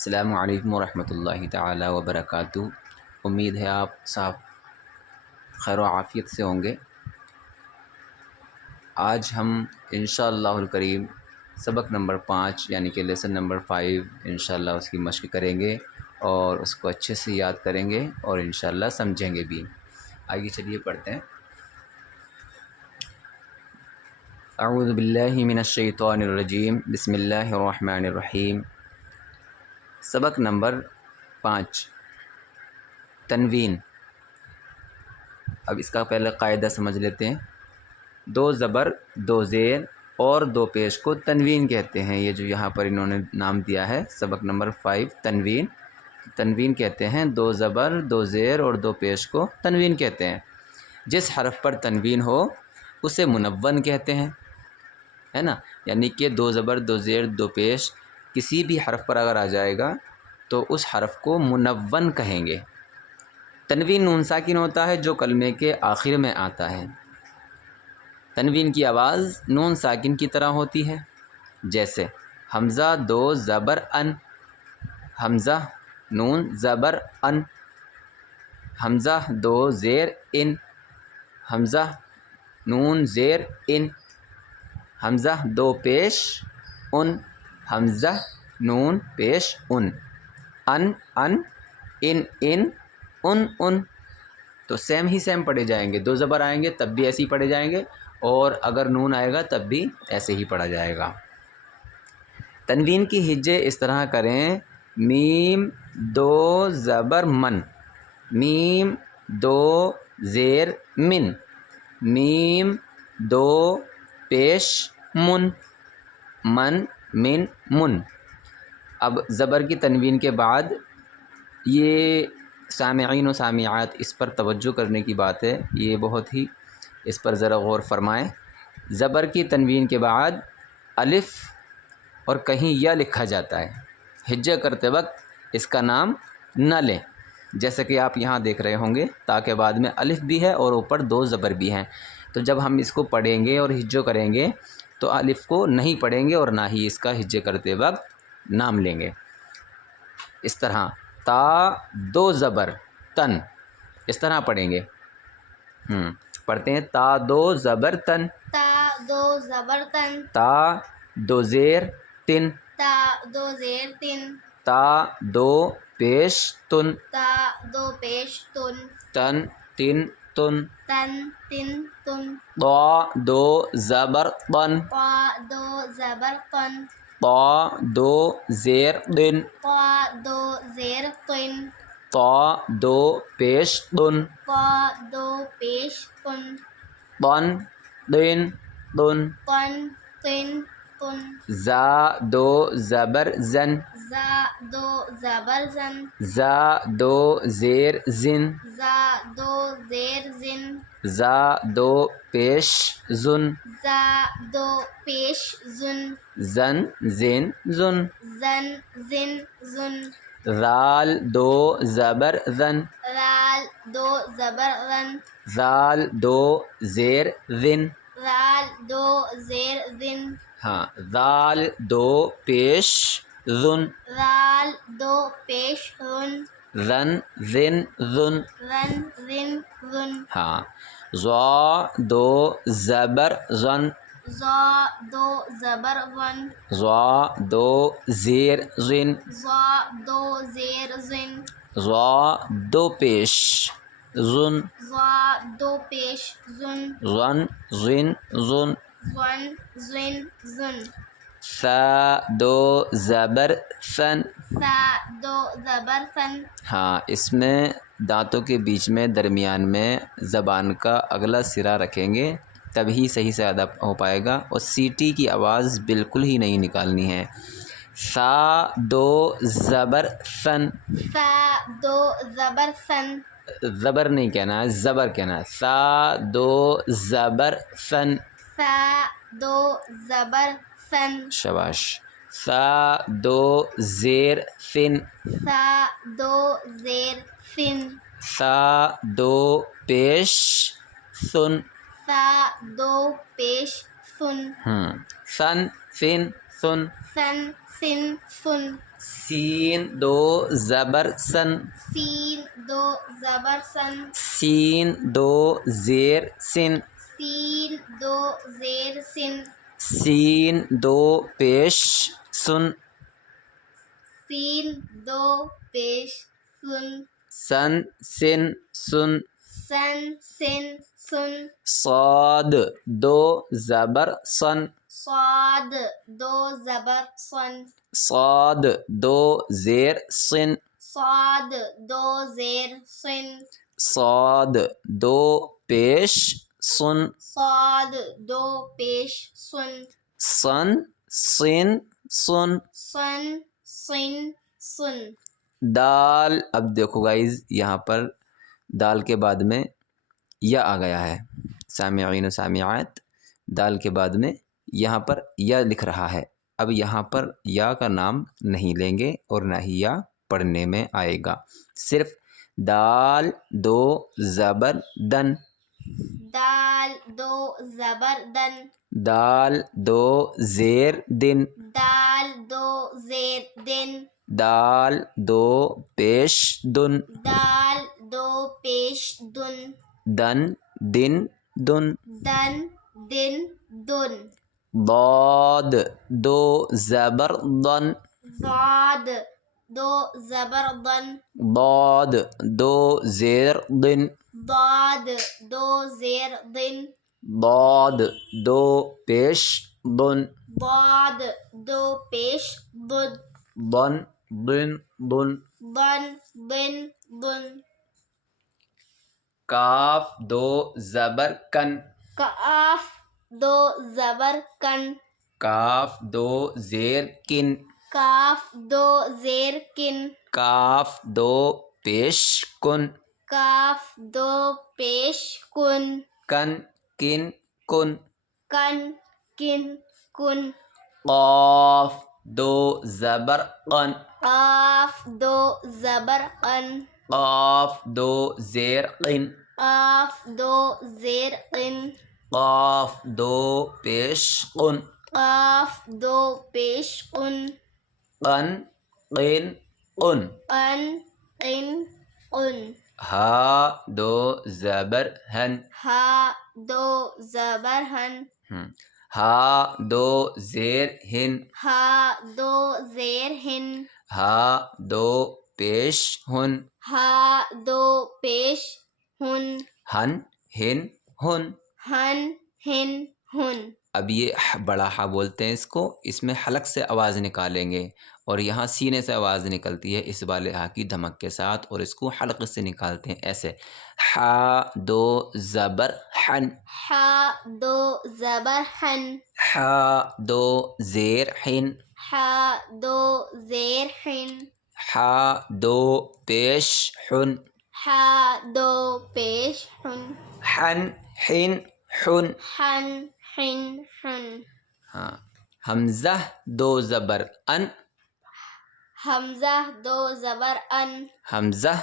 السلام علیکم ورحمۃ اللہ تعالی وبرکاتہ۔ امید ہے آپ صاحب خیر و عافیت سے ہوں گے۔ آج ہم انشاءاللہ الکریم سبق نمبر 5 یعنی کہ لیسن نمبر 5 انشاءاللہ اس کی مشق کریں گے اور اس کو اچھے سے یاد کریں گے اور انشاءاللہ سمجھیں گے بھی۔ آگے چلیے پڑھتے ہیں۔ اعوذ باللہ من الشیطان الرجیم، بسم اللہ الرحمن الرحیم۔ سبق نمبر 5 تنوین۔ اب اس کا پہلے قاعدہ سمجھ لیتے ہیں۔ دو زبر، دو زیر اور دو پیش کو تنوین کہتے ہیں۔ یہ جو یہاں پر انہوں نے نام دیا ہے سبق نمبر 5 تنوین، تنوین کہتے ہیں دو زبر، دو زیر اور دو پیش کو تنوین کہتے ہیں۔ جس حرف پر تنوین ہو اسے منون کہتے ہیں، ہے نا، یعنی کہ دو زبر، دو زیر، دو پیش کسی بھی حرف پر اگر آ جائے گا تو اس حرف کو منون کہیں گے۔ تنوین نون ساکن ہوتا ہے جو کلمے کے آخر میں آتا ہے۔ تنوین کی آواز نون ساکن کی طرح ہوتی ہے، جیسے حمزہ دو زبر ان، حمزہ نون زبر ان، حمزہ دو زیر ان، حمزہ نون زیر ان، حمزہ دو پیش ان، حمزہ نون پیش ان، ان ان تو سیم ہی سیم پڑھے جائیں گے۔ دو زبر آئیں گے تب بھی ایسے ہی پڑھے جائیں گے اور اگر نون آئے گا تب بھی ایسے ہی پڑھا جائے گا۔ تنوین کی ہجے اس طرح کریں: میم دو زبر من، میم دو زیر من، میم دو پیش من، من من من۔ اب زبر کی تنوین کے بعد یہ سامعین و سامعات اس پر توجہ کرنے کی بات ہے، یہ بہت ہی اس پر ذرا غور فرمائیں۔ زبر کی تنوین کے بعد الف اور کہیں یا لکھا جاتا ہے۔ ہجے کرتے وقت اس کا نام نہ لیں، جیسے کہ آپ یہاں دیکھ رہے ہوں گے، تاکہ بعد میں الف بھی ہے اور اوپر دو زبر بھی ہیں، تو جب ہم اس کو پڑھیں گے اور ہجو کریں گے تو الف کو نہیں پڑھیں گے اور نہ ہی اس کا ہجے کرتے وقت نام لیں گے۔ اس طرح تا دو زبر تن، اس طرح پڑھیں گے۔ پڑھتے ہیں تا دو زبر تن، تا دو زبر تن، تا دو زیر تن، تا دو زیر تن، تا دو پیش تن، تا دو پیش تن، تن تن تن، تن تن تن، طا دو زبر طن، طا دو زبر تن، طا دو زیر دن، طا دو زیر تن، طا دو پیش تن، طا دو پیش تن، طن دن تن، تن تن تن، زا دو زبر زن، زا دو زبر زن، زا دو زیر زن، زا دو زیر زن، زا دو پیش زن، زا دو پیش زن، زن زن زن، زن زن زن، ذال دو زبر زن، رال دو زبر رن، ذال دو زیر زن، رال دو زیر زن، ہاں ذال دو پیش زن، رال دو پیش رن، زن زن زن، رن رن رن، ہاں ضا دو زبر زن، زا دو زبر رن، ضا دو زیر زن، زا دو زیر زن، ضا دو پیش زن، زا دو پیش زن، زن زن زن، زن زن زن، ثا دو زبر ثن، ثا دو زبر ثن، ہاں اس میں دانتوں کے بیچ میں درمیان میں زبان کا اگلا سرا رکھیں گے تبھی صحیح سے ادا ہو پائے گا، اور سیٹی کی آواز بالکل ہی نہیں نکالنی ہے۔ ثا دو زبر ثن، ثا دو زبر ثن، زبر نہیں کہنا ہے، زبر کہنا ہے۔ ثا دو زبر ثن، ثا دو زبر ثن، شاباش۔ ثا دو زیر ثن، ثا دو زیر ثن، ثا دو پیش ثن، ثا دو پیش ثن، ثن ثن ثن، سن سن سن سین دو زبر سن سین دو زبر سن سین دو زیر سن سین دو زیر سن سین دو پیش سن سین دو پیش سن سن سن سن سن سن سن صاد دو زبر سن صاد دو زبر سن صاد دو زیر سن صاد دو زیر سن صاد دو پیش سن صاد دو پیش سن سن سن سن سن سن سن دال. اب دیکھو گائز یہاں پر دال کے بعد میں یا آ گیا ہے. سامعین و سامعات، دال کے بعد میں یہاں پر یا لکھ رہا ہے. اب یہاں پر یا کا نام نہیں لیں گے اور نہ ہی یا پڑھنے میں آئے گا. صرف دال دو زبر دن، دال دو زبر دن، دال دو زیر دن، دال دو زیر دن، دال دو پیش دن، دال دو پیش دن، دن دن دن، دن دن دن، ضاد دو زبر ضن، ضاد دو زبر ضن، ضاد دو زیر ضن، ضاد دو زیر ضن، ضاد دو پیش ضن، ضاد دو پیش ضد، ضن ضن ضن، ضن ضن ضن، کاف دو زبر کن، کاف دو زبر کن، کاف دو زیر کن، کاف دو زیر کن، کاف دو پیش کن، کاف دو پیش کن، کن کن کن، کن کن کن، قاف دو زبر قن، قاف دو زبر قن، قاف دو زیر قن، قاف دو زیر قن، قاف دو پیش قن، قاف دو پیش قن، قن قن قن، قن قن قن، ہا دو زبر ہن، ہا دو زبر ہن، ہا دو زیر ہن، ہا دو زیر ہن، ہا دو پیش ہن، ہا دو پیش ہن، ہن ہن ہن. ہن ہن ہن. اب یہ بڑا ہا بولتے ہیں اس کو، اس میں حلق سے آواز نکالیں گے اور یہاں سینے سے آواز نکلتی ہے اس والے ہا کی دھمک کے ساتھ، اور اس کو حلق سے نکالتے ہیں ایسے. ہا دو زبر حن، ہا دو زبر حن، ہا دو زیر حن، ہا دو زیر حن، ہا دو پیش حن، ہا دو پیش حن، حن حن حن. حن حن حن. ہاں. حمزہ دو زبر ان، حمزہ دو زبر ان، حمزہ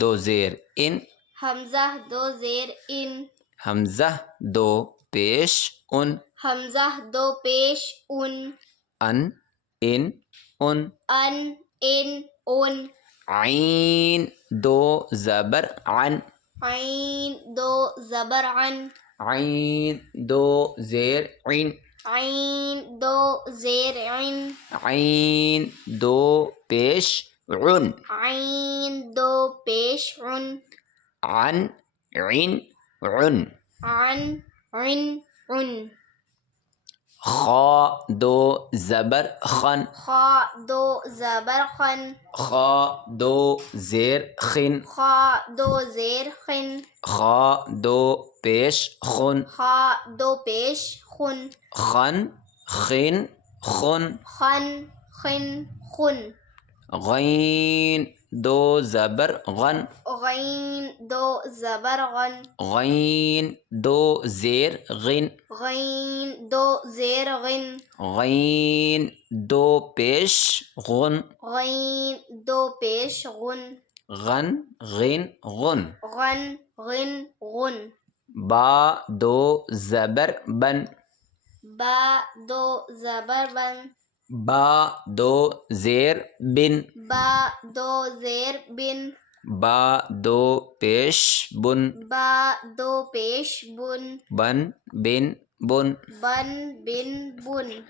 دو زیر ان، حمزہ دو زیر ان، حمزہ دو پیش ان، حمزہ دو پیش ان، ان ان ان. ان ان ان. عین دو زبر عن، عین دو زبر عن، عین دو زیر عین، عین دو زیر عن، عین دو پیش عن، عین دو پیش عن، عن عن عن. عن عن عن. خا دو زبر خن، خا دو زبر خن، خا دو زیر خن، خا دو زیر خن، خا دو پیش خن، خا دو پیش خن، خن خن خن. خن خن خن. غین دو زبر غن، غین دو زبر غن، غین دو زیر غن، غین دو زیر غن، غین دو پیش غن، غین دو پیش غن، غن غن غن. غن غن غن. با دو زبر بن، با دو زبر بن، با دو زیر بن، با دو زیر بن، با دو پیش بن، با دو پیش بن، بن بن بن، بن بن بن،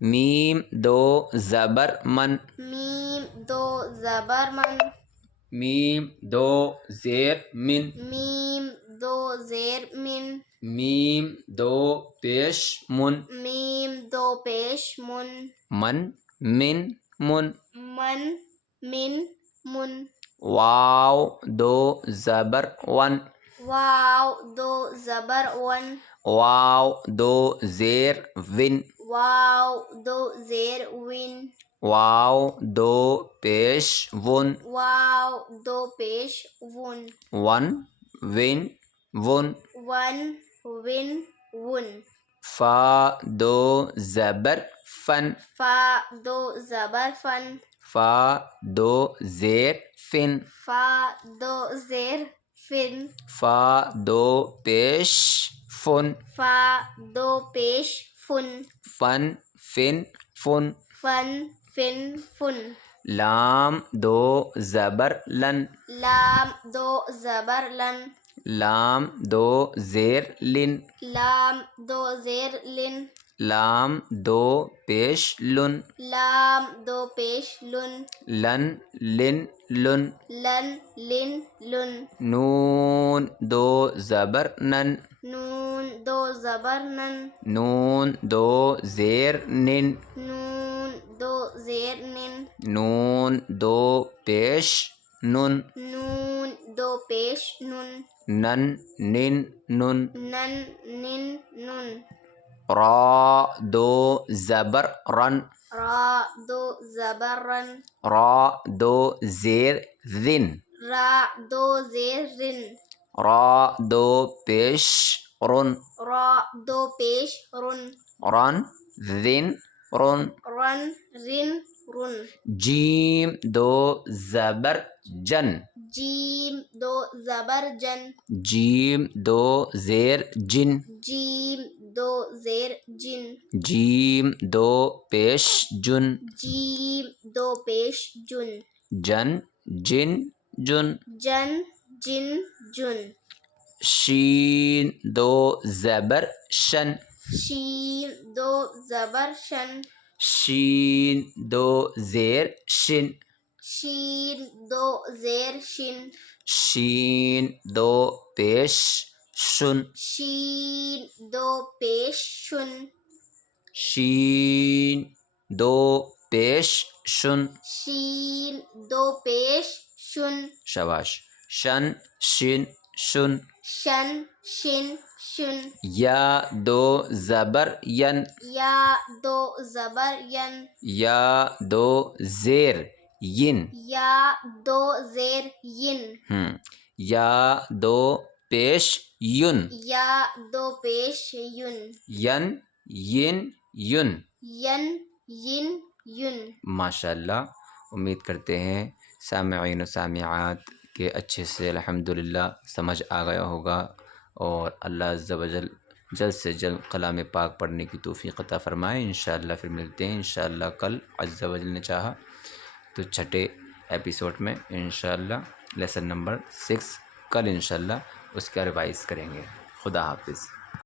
میم دو زبر من، میم دو زبر من، میم دو زیر من، میم دو زیر من، میم دو پیش من، میم دو پیش من، من من من، من من من، واو دو زبر ون، واو دو زبر ون، واو دو زیر ون، واو دو زیر ون، واو دو پیش ون، واو دو پیش one, one one one, one one one, فا دو زبر فن، فا دو زبر فن، فا دو زیر فن، فا دو زیر فن، فا دو پیش فن، فا دو پیش فن، فن فن فن، فن فن فن، لام دو زبر لن، لام دو زبر لن، لام دو زیر لن، لام دو زیر لن، لام دو پیش لن، لام دو پیش لن، لن لن لن، لن لن لن، نون دو زبر نن، نون دو زبر نن، نون دو زیر نن، نون دو زیر نن، نون دو پیش نن، نون دو پیش نن، نن نن نن، نن نن نن، را دو زبر رن، را دو زبر رن، را دو زیر ذن، را دو زیر رن، را دو پیش رن، را دو پیش رن، رن ذن رن، رن رن رن، جیم دو زبر جن، جیم دو زبر جن، جیم دو زیر جن، جیم دو زیر جن، جیم دو پیش جن، جیم دو پیش جن، جن جن جن، جن جن جن، شین دو زبر شن، شین دو زبر شن، شین دو زیر شن، شین دو زیر شن، شین دو پیش شن، شین دو پیش شن، شین دو پیش شن، شین دو پیش شن، شاباش، شن شن شن، شن شن شن، یا دو زبر ین، یا دو زبر ین، یا دو زیر ین، یا دو زیر ین، یا دو پیش یون، یا دو پیش یون، ین ین یون، ین ین یون. ماشاء اللہ. امید کرتے ہیں سامعین و سامعات کہ اچھے سے الحمدللہ سمجھ آ گیا ہوگا، اور اللہ عز و جل جلد سے جلد کلام پاک پڑھنے کی توفیق عطا فرمائے. انشاءاللہ پھر ملتے ہیں انشاءاللہ کل عز و جل نے چاہا تو چھٹے ایپیسوڈ میں انشاءاللہ لیسن نمبر 6 کل انشاءاللہ اس کا ریوائز کریں گے. خدا حافظ.